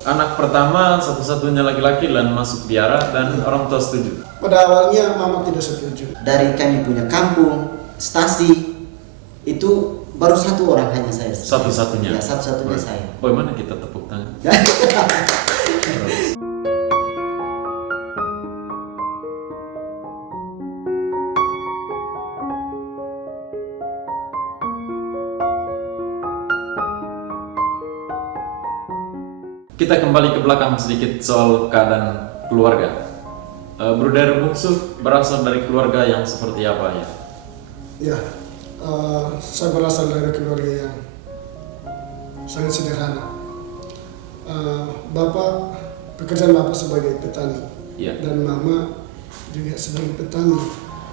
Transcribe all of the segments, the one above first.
Anak pertama satu-satunya laki-laki dan masuk biara dan orang tua setuju. Pada awalnya mama tidak setuju. Dari kami punya kampung, stasi, itu baru satu orang hanya saya. Satu-satunya? Ya, satu-satunya saya. Bagaimana kita tepuk tangan? Kita kembali ke belakang sedikit soal keadaan keluarga. Bruder bungsu berasal dari keluarga yang seperti apa ya? Ya, saya berasal dari keluarga yang sangat sederhana. Pekerjaan bapak sebagai petani, Ya. dan mama juga sebagai petani.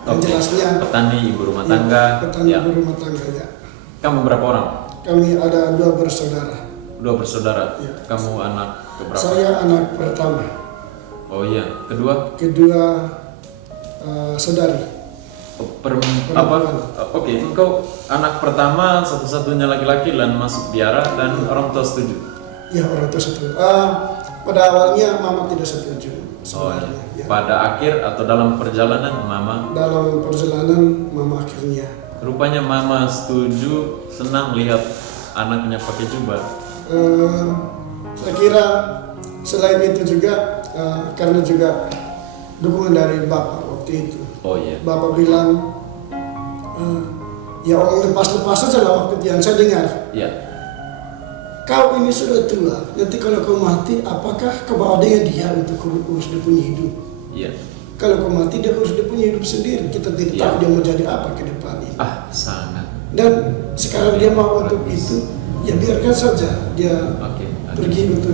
Dan Oke. jelasnya Petani, ibu rumah tangga. petani Ya. berumah tangga ya. Kamu berapa orang? Kami ada 2 bersaudara. 2 bersaudara. Ya. Kamu anak keberapa? Saya anak pertama, Oh iya. Kedua? saudari. Oke, engkau anak pertama satu-satunya laki-laki dan masuk biara dan orang tua setuju. Ya, orang tua setuju. Pada awalnya mama tidak setuju Oh iya. sebenarnya. Ya. Pada akhir atau dalam perjalanan mama, Dalam perjalanan mama akhirnya. rupanya mama setuju, senang lihat anaknya pakai jubah. Saya kira selain itu juga karena juga dukungan dari bapak waktu itu. Oh iya. Bapak bilang ya orang lepas-lepas saja lah waktu itu yang saya dengar. Ya. Kau ini sudah tua, nanti kalau kau mati apakah kau bawa dengan dia untuk urus dia punya hidup? Iya. Kalau kau mati dia urus dia punya hidup sendiri, kita tidak Ya. tahu dia mau jadi apa ke depan ini. Sangat. Dan sekarang dia mau untuk itu, ya biarkan saja dia Oke. pergi untuk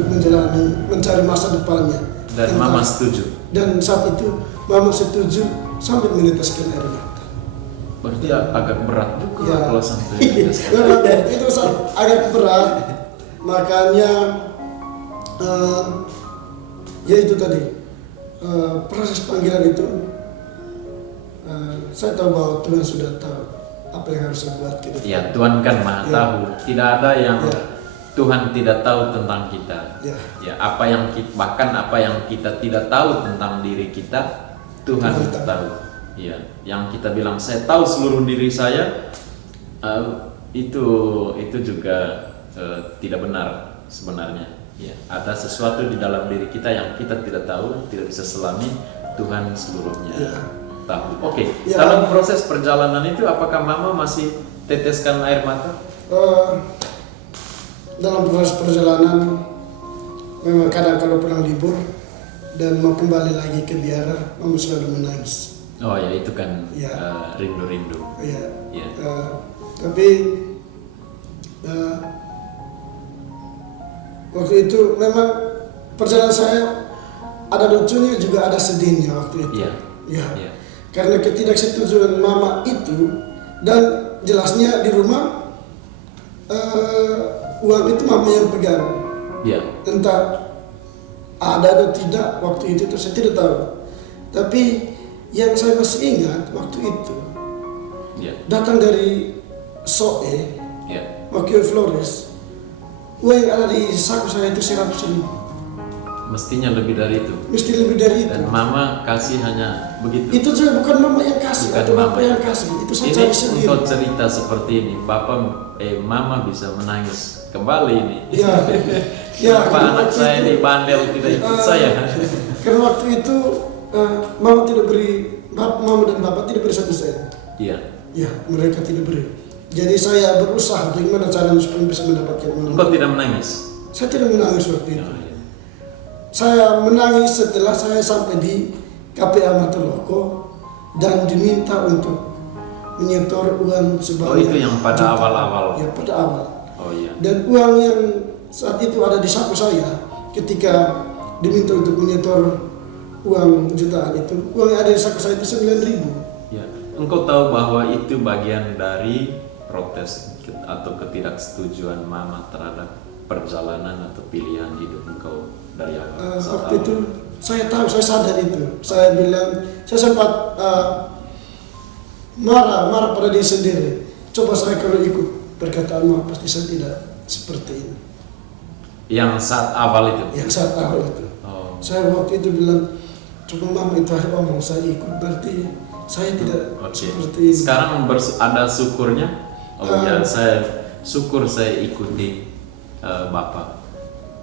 mencari masa depannya. Dan mama setuju. Dan saat itu mama setuju sampai meneteskan air mata. Berarti agak berat juga Ya. kalau sampai meneteskan. Memang itu agak berat, makanya ya itu tadi proses panggilan itu saya tahu bahwa Tuhan sudah tahu apa yang harus saya buat ke depan. Ya, Tuhan kan Maha Ya. tahu. Tidak ada yang Ya. Tuhan tidak tahu tentang kita. Ya. Ya, bahkan apa yang kita tidak tahu tentang diri kita, Tuhan Tuhan tahu. Ya, yang kita bilang saya tahu seluruh diri saya, itu juga tidak benar sebenarnya. Ya, ada sesuatu di dalam diri kita yang kita tidak tahu, tidak bisa selami. Tuhan seluruhnya Ya. tahu. Oke, Ya. dalam proses perjalanan itu, apakah Mama masih teteskan air mata? Dalam proses perjalanan memang kadang kalau pulang libur dan mau kembali lagi ke biara, mama selalu menangis. Oh ya, itu kan Ya. rindu-rindu. Ya. Ya. Tapi waktu itu memang perjalanan saya ada lucunya juga ada sedihnya waktu itu. Iya. Ya. Iya. Karena ketidaksetujuan mama itu, dan jelasnya di rumah uang itu mama yang pegang. Ya. Entah ada atau tidak waktu itu saya tidak tahu. Tapi yang saya masih ingat waktu itu Ya. datang dari Soe, Ya. wakil Flores, uang yang ada di saku saya itu 100.000. Mestinya lebih dari itu. Mesti lebih dari itu. Dan Mama kasih hanya begitu. Itu juga bukan mama yang kasih Bukan atau bapak mama. yang kasih. Itu saya Ini cari sendiri. untuk cerita seperti ini, Mama bisa menangis kembali ini. Ya, ya. Kenapa karena anak waktu saya itu, ini bandel tidak ikut saya? Karena waktu itu mama tidak beri, mama dan bapak tidak beri satu saya. Iya. Ya, mereka tidak beri. Jadi saya berusaha bagaimana caranya supaya bisa mendapatkan uang. Engkau tidak menangis? Saya tidak menangis waktu itu. Oh, iya. Saya menangis setelah saya sampai di KPA Matuloko dan diminta untuk menyetor uang sebanyak. Oh, itu yang pada awal-awal. Ya, pada awal. Oh iya. Dan uang yang saat itu ada di saku saya ketika diminta untuk menyetor uang jutaan itu, uang yang ada di saku saya itu 9.000. Ya. Engkau tahu bahwa itu bagian dari protes atau ketidaksetujuan Mama terhadap perjalanan atau pilihan hidup engkau dari awal. Waktu itu saya tahu, saya sadar itu. Saya bilang, saya sempat marah pada diri sendiri. Coba saya kalau ikut perkataan mama, pasti saya tidak seperti ini. Yang saat awal itu. Yang saat awal itu. Oh. Saya waktu itu bilang, coba mama itu hari omong saya ikut, berarti saya tidak Oke. seperti ini. Sekarang ada syukurnya. Oh ya, saya syukur saya ikuti Bapak.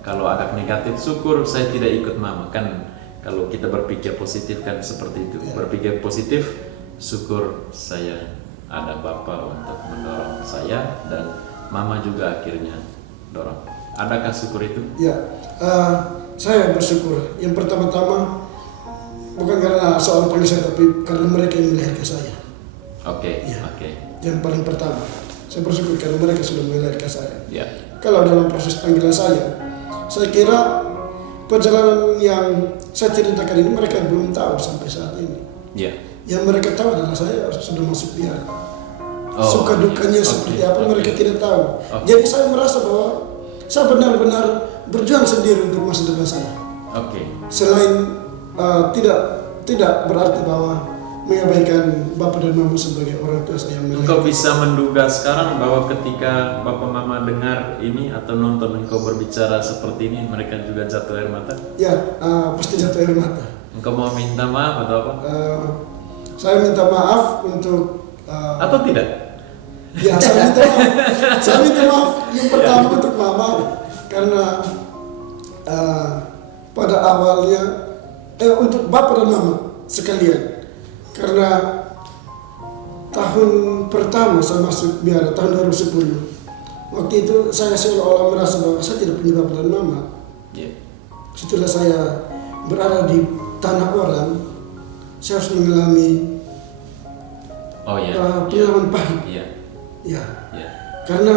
Kalau agak negatif, syukur saya tidak ikut mama. Kan kalau kita berpikir positif kan seperti itu. Berpikir positif, syukur saya ada Bapak untuk mendorong saya dan mama juga akhirnya dorong. Adakah syukur itu? Ya, saya bersyukur. Yang pertama-tama bukan karena soal panggil saya, tapi karena mereka yang melahirkan saya. Oke. Ya. Oke. Yang paling pertama, saya bersyukur karena mereka sudah melahirkan saya. Ya. Kalau dalam proses panggilan saya kira perjalanan yang saya ceritakan ini mereka belum tahu sampai saat ini. Ya. Yang mereka tahu adalah saya sudah masuk biara. Oh, Suka dukanya oke, seperti apa oke. mereka tidak tahu. Oke. Jadi saya merasa bahwa saya benar-benar berjuang sendiri untuk masa depan saya. Oke. Selain tidak berarti bahwa mengabaikan bapak dan mama sebagai orang tua saya yang Engkau melahirkan. bisa menduga sekarang bahwa ketika bapak mama dengar ini atau nonton engkau berbicara seperti ini, mereka juga jatuh air mata? Ya, pasti jatuh air mata. Engkau mau minta maaf atau apa? Saya minta maaf untuk Atau tidak? ya saya minta maaf. Saya minta maaf yang pertama untuk mama karena pada awalnya untuk bapak dan mama sekalian, karena tahun pertama saya masuk biara tahun 2010, waktu itu saya seolah-olah merasa bahwa saya tidak punya bapak dan mama. Ya. Setelah saya berada di tanah orang, saya harus mengalami Oh ya. pengalaman pahit. Iya. Ya, Iya. karena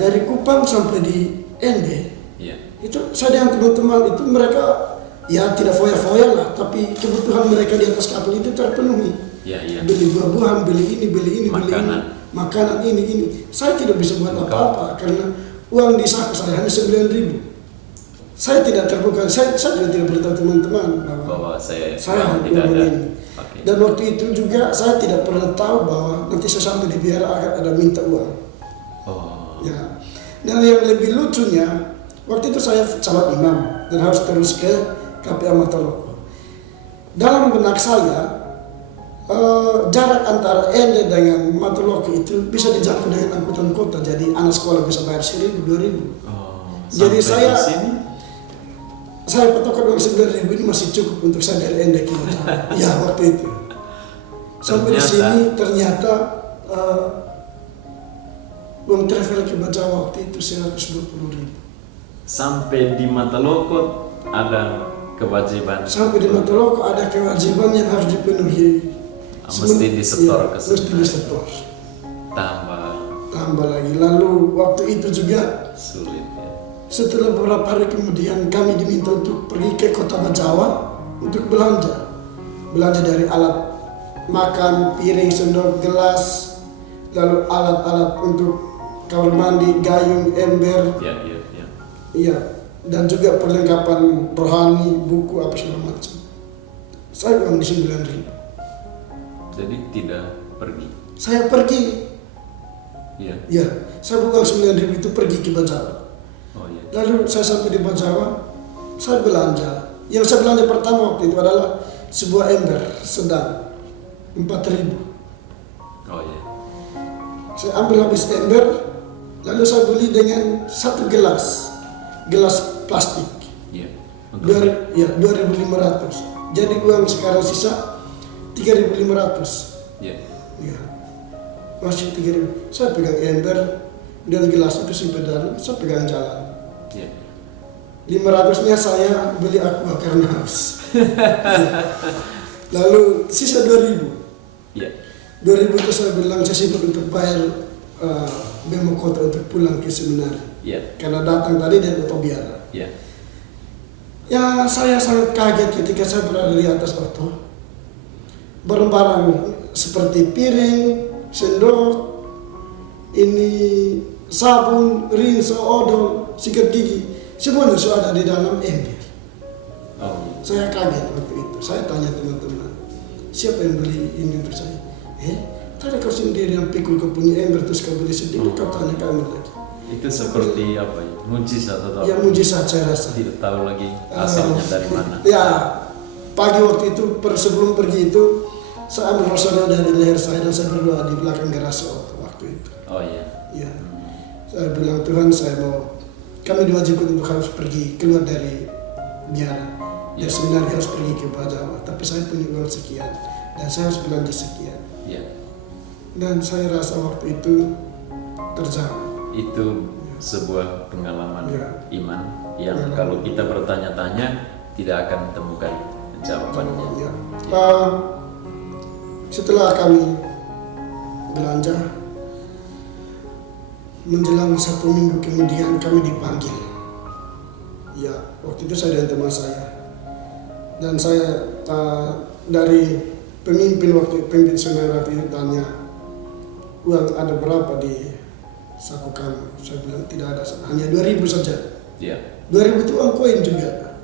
dari Kupang sampai di Ende Iya. itu saya dengan teman-teman itu mereka ya tidak foya-foya lah, tapi kebutuhan mereka di atas kapal itu terpenuhi. Iya. Iya. Beli buah-buahan, beli ini, beli ini, makanan ini. Saya tidak bisa buat apa-apa karena uang di saku saya hanya 9.000. Saya tidak terbuka, saya juga tidak beritahu teman-teman Bahwa saya tidak tidak ada. ini. Oke. Dan waktu itu juga saya tidak pernah tahu bahwa nanti saya sampai di biara akan ada minta uang. Oh. Ya. Dan yang lebih lucunya, waktu itu saya calon imam dan harus terus ke KPA Mataloka. Dalam benak saya, jarak antara Ende dengan Mataloka itu bisa dijangkau dengan angkutan kota. Jadi anak sekolah bisa bayar 1.000, 2.000. Oh. Jadi Sampai di sini? saya patokan uang 9.000 ini masih cukup untuk saya dari Ende ke Jawa. Ya waktu itu. Sampai di sini ternyata uang travel ke Jawa waktu itu 120.000. Sampai di Mataloka ada kewajiban. Sampai di Mataloka ada kewajiban yang harus dipenuhi. Mesti disetor ke mesti sana. disetor. Tambah Lagi. Lalu waktu itu juga sulit ya. setelah beberapa hari kemudian kami diminta untuk pergi ke kota Bajawa untuk belanja. Belanja dari alat makan, piring, sendok, gelas, lalu alat-alat untuk kamar mandi, gayung, ember, Ya. iya, dan juga perlengkapan rohani, buku apa segala macam. Saya uang di 9.000. Jadi tidak pergi. Saya pergi, Ya. ya, saya buang 9.000 itu pergi ke Bajawa. Oh ya. Lalu saya sampai di Bajawa, saya belanja. Yang saya belanja pertama waktu itu adalah sebuah ember sedang 4.000. Oh ya. Saya ambil habis ember, lalu saya beli dengan satu gelas plastik. Iya. 2.500. Jadi uang sekarang sisa 3.500. Ya. Ya, masih 3.000. Saya pegang ember dan gelas itu simpan dalam, saya pegang jalan. Ya. 500-nya saya beli aqua karena haus. Ya. Lalu sisa 2.000. Ya. 2.000 itu saya bilang saya simpan untuk bayar bemo kota untuk pulang ke seminar. Ya. Karena datang tadi dari Otobiara. Ya. Ya, saya sangat kaget ketika saya berada di atas oto. Barang-barang seperti piring, sendok, ini sabun, rinso, odol, sikat gigi, semuanya sudah ada di dalam ember. Oh. Saya kaget waktu itu. Saya tanya teman-teman, siapa yang beli ini untuk saya? Tadi kau sendiri yang pikul kau punya ember terus kau beli sendiri, kau tanya ke ember lagi. Itu seperti apa ya? Mujizat atau Ya apa? mujizat saya rasa. Tidak tahu lagi asalnya dari mana. Ya, pagi waktu itu sebelum pergi itu saya ambil rosario dari leher saya dan saya berdoa di belakang garasi waktu itu. Oh iya. Ya, saya bilang Tuhan kami diwajibkan untuk harus pergi keluar dari biara. Dari seminari harus pergi ke Bajawa, tapi saya punya uang sekian dan saya harus belanja sekian. Iya. Dan saya rasa waktu itu terjawab. Itu sebuah pengalaman Ya. iman yang kalau kita bertanya-tanya tidak akan temukan jawabannya. Ya. Setelah kami belanja, menjelang 1 minggu kemudian kami dipanggil. Ya, waktu itu saya dan teman saya. Dan saya dari pemimpin seminari waktu itu tanya, uang ada berapa di saku kamu? Saya bilang tidak ada, hanya 2.000 saja. Iya. 2.000 itu uang koin juga.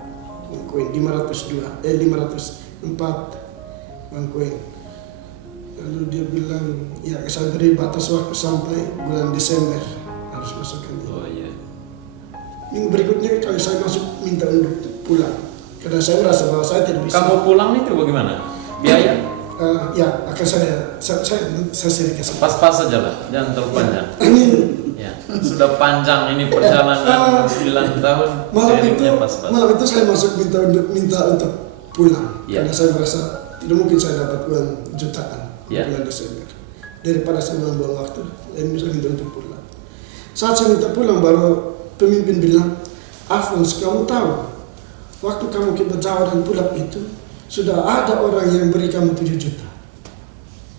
Uang koin 504 uang koin. Lalu dia bilang, ya saya beri batas waktu sampai bulan Desember harus masukkan ini. Oh iya. Minggu berikutnya kalau saya masuk minta untuk pulang. Karena saya merasa bahwa saya tidak bisa. Kamu pulang itu bagaimana? Biaya? Ya, akan saya sering kasih. Pas-pas saja lah, jangan terlalu panjang. Ya, sudah panjang ini perjalanan 9 tahun. Malam itu saya masuk minta untuk pulang. Ya. Karena saya merasa tidak mungkin saya dapat uang jutaan Ya. bulan Desember. Daripada saya buang waktu, saya bisa minta untuk pulang. Saat saya minta pulang baru pemimpin bilang, Alphonse, kamu tahu waktu kamu ke Bajawa dan pulang itu sudah ada orang yang beri kamu 7 juta.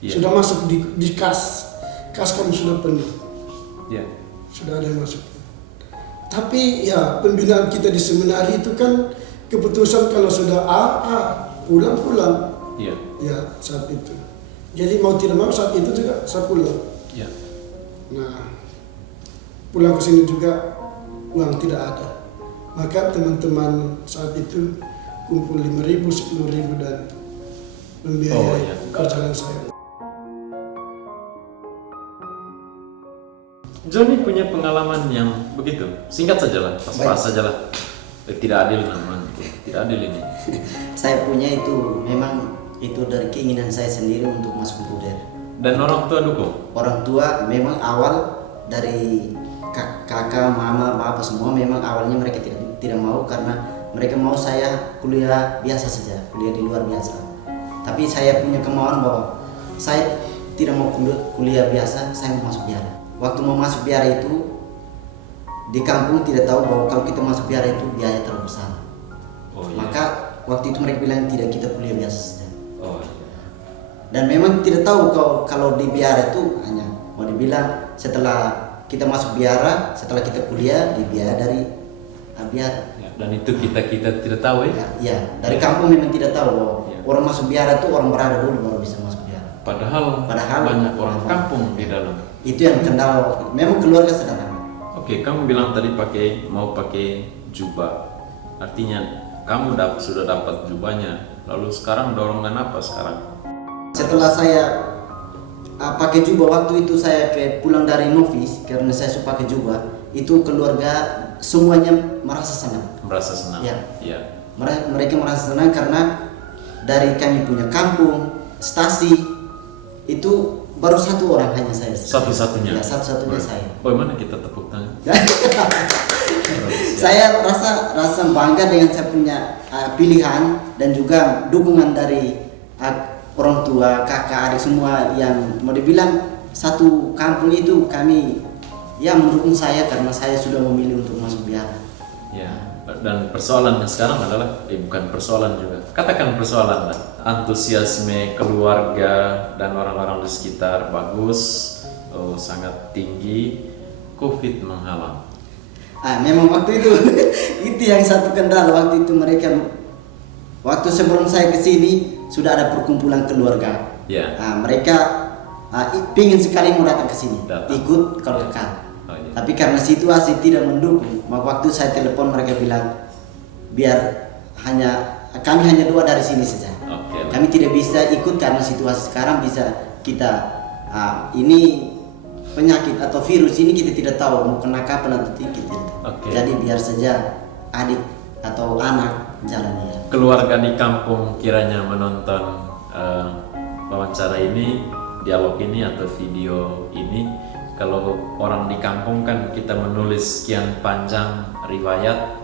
Ya. Sudah masuk di kas kamu sudah penuh. Ya. Sudah ada yang masuk. Tapi ya pembinaan kita di seminari itu kan keputusan kalau sudah pulang. Iya. Ya saat itu. Jadi mau tidak mau saat itu juga saya pulang. Iya. Nah pulang ke sini juga uang tidak ada. Maka teman-teman saat itu kumpul 5.000, 10.000 dan membiayai perjalanan saya. Johnny punya pengalaman yang begitu, singkat saja lah, pas-pas saja lah. Tidak adil namanya, tidak adil ini. Saya punya itu memang itu dari keinginan saya sendiri untuk masuk Buder. Dan orang tua dukung? Orang tua memang awal dari kakak, mama, bapak semua memang awalnya mereka tidak mau karena mereka mau saya kuliah biasa saja, kuliah di luar biasa. Tapi saya punya kemauan bahwa saya tidak mau kuliah biasa, saya mau masuk biara. Waktu mau masuk biara itu di kampung tidak tahu bahwa kalau kita masuk biara itu biaya terlalu besar. Oh, iya. Maka waktu itu mereka bilang tidak, kita kuliah biasa saja. Oh, iya. Dan memang tidak tahu kalau di biara itu hanya mau dibilang setelah kita masuk biara, setelah kita kuliah di biara dari biara. Ya, dan itu kita tidak tahu ya? Ya, dari kampung memang tidak tahu bahwa orang masuk biara itu orang berada dulu baru bisa masuk biara. Padahal banyak orang kampung di dalam. Itu yang kendala, memang keluarga sederhana. Oke, kamu bilang tadi mau pakai jubah. Artinya kamu sudah dapat jubahnya. Lalu sekarang dorongan apa sekarang? Setelah saya pakai jubah, waktu itu saya pulang dari novis karena saya suka pakai jubah, itu keluarga semuanya merasa senang. Merasa senang. Ya. Ya. Mereka merasa senang karena dari kami punya kampung, stasi itu baru satu orang hanya saya. Satu-satunya. Ya, satu-satunya saya. Bagaimana kita tepuk tangan? Saya rasa bangga dengan saya punya pilihan dan juga dukungan dari orang tua, kakak, adik semua yang mau dibilang satu kampung itu kami ya mendukung saya karena saya sudah memilih untuk masuk biara. Ya. Dan persoalannya sekarang adalah bukan persoalan juga. Katakan persoalan lah. Antusiasme keluarga dan orang-orang di sekitar bagus, sangat tinggi. Covid menghalang. Memang waktu itu itu yang satu kendala waktu itu mereka. Waktu sebelum saya ke sini sudah ada perkumpulan keluarga. Ya. Mereka ingin sekali mau datang ke sini, ikut kalau dekat. Oh, iya. Tapi karena situasi tidak mendukung, maka waktu saya telepon mereka bilang biar kami hanya 2 dari sini saja. Okay. Kami tidak bisa ikut karena situasi sekarang bisa kita ini penyakit atau virus ini kita tidak tahu mau kena kapan atau tidak. Oke. Jadi biar saja adik atau anak jalani. Keluarga di kampung kiranya menonton wawancara ini, dialog ini atau video ini, kalau orang di kampung kan kita menulis sekian panjang riwayat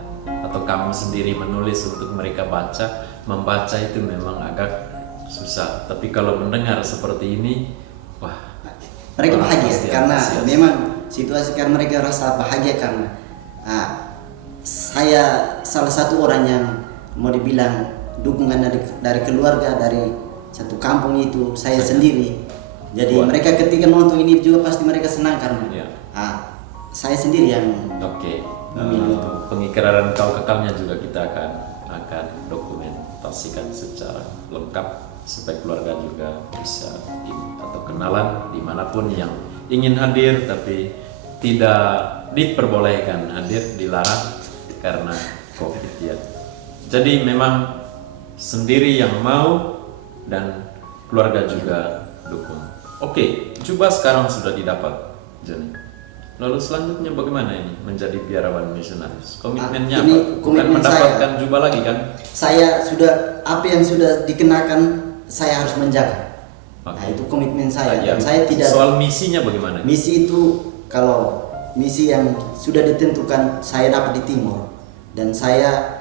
atau kamu sendiri menulis untuk mereka baca, membaca itu memang agak susah. Tapi kalau mendengar seperti ini, wah, Mereka orang bahagia pasti karena antusias. memang situasi kan mereka rasa bahagia karena saya salah satu orang yang mau dibilang dukungan dari keluarga, dari satu kampung itu saya sendiri. Jadi Wah. mereka ketika nonton ini juga pasti mereka senang karena Ya. saya sendiri yang Oke, Memilih. pengikraran kau kekalnya juga kita akan dokumentasikan secara lengkap supaya keluarga juga bisa atau kenalan dimanapun yang ingin hadir tapi tidak diperbolehkan hadir, dilarang karena COVID ya. Jadi memang sendiri yang mau dan keluarga juga dukung. Oke, jubah sekarang sudah didapat, Johnny. Lalu selanjutnya bagaimana ini menjadi biarawan misionaris? Komitmennya ini apa? Bukan komitmen mendapatkan jubah lagi kan? saya sudah apa yang sudah dikenakan saya harus menjaga. Nah, Oke. itu komitmen saya. Ya, Dan saya tidak soal misinya bagaimana? misi itu kalau misi yang sudah ditentukan saya dapat di timur dan saya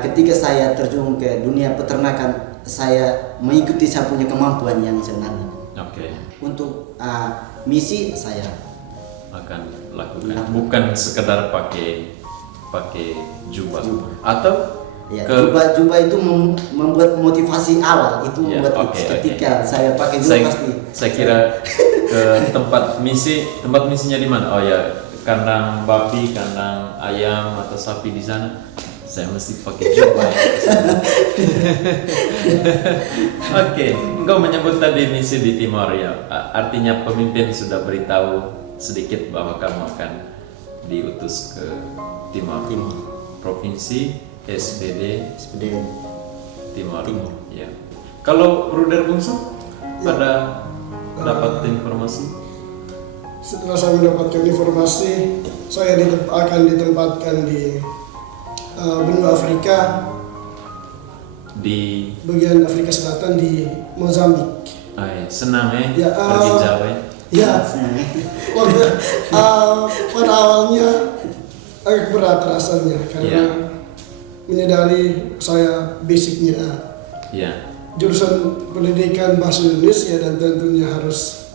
ketika saya terjun ke dunia peternakan saya mengikuti saya punya kemampuan yang sebenarnya. Oke, Untuk misi saya akan lakukan. Bukan sekedar pakai jubah atau ya ke jubah itu membuat motivasi awal itu Ya, buat oke, ketika saya pakai jubah pasti saya kira ke tempat misinya di mana? Oh ya, kandang babi, kandang ayam atau sapi di sana. Saya mesti pakai jubah ya. Oke, engkau menyebut tadi misi di Timor ya. Artinya pemimpin sudah beritahu sedikit bahwa kamu akan diutus ke Timor. Provinsi SPD seperti Timor. Ya. Kalau Bruder Bungsu ada dapat informasi? Setelah saya mendapatkan informasi, saya akan ditempatkan di benua Afrika, Di bagian Afrika Selatan di Mozambik. senang Ya, pergi jauh ya. Ya, pada awalnya agak berat rasanya karena menyadari saya basicnya Ya. jurusan pendidikan bahasa Indonesia dan tentunya harus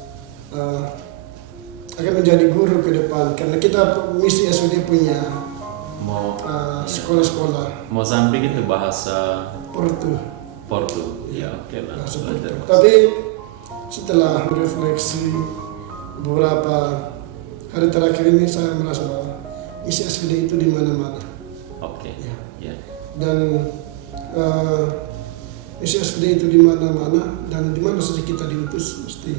akan menjadi guru ke depan karena kita misi SWD punya Mau sekolah-sekolah Mozambik itu bahasa Portu. Ya, oke lah. Bahasa Belajar Portu. bahasa. Tapi setelah berefleksi beberapa hari terakhir ini saya merasa bahwa misi SWD itu di mana-mana. Oke. Ya. Ya. Dan misi SWD itu di mana-mana dan di mana saja kita diutus mesti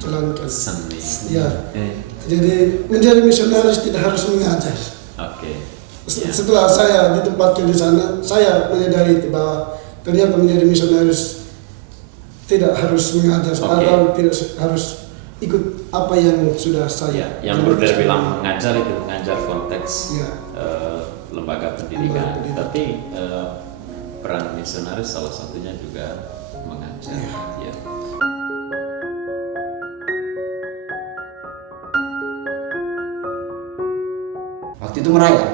jalankan. Seni. Ya. Eh, Jadi menjadi misionaris tidak harus mengajar. Oke. Ya. Setelah saya ditempatkan di sana, saya menyadari bahwa ternyata menjadi misionaris tidak harus mengajar Oke. atau tidak harus ikut apa yang sudah saya. Ya, yang Bruder bilang mengajar itu mengajar konteks Ya. lembaga pendidikan. Lembaga pendidikan. Tapi peran misionaris salah satunya juga mengajar. Ya. waktu itu merayap.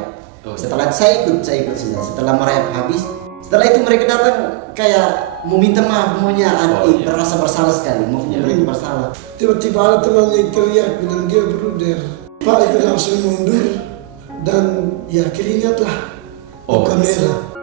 Oh, Setelah saya ikut saja. Setelah merayap habis, setelah itu mereka datang kayak mau minta maaf, maunya Oh, iya. merasa bersalah sekali, mau mereka bersalah. Tiba-tiba ada teman yang teriak bilang dia Bruder. Pak itu langsung mundur dan ya keringatlah. Oh, Muka merah.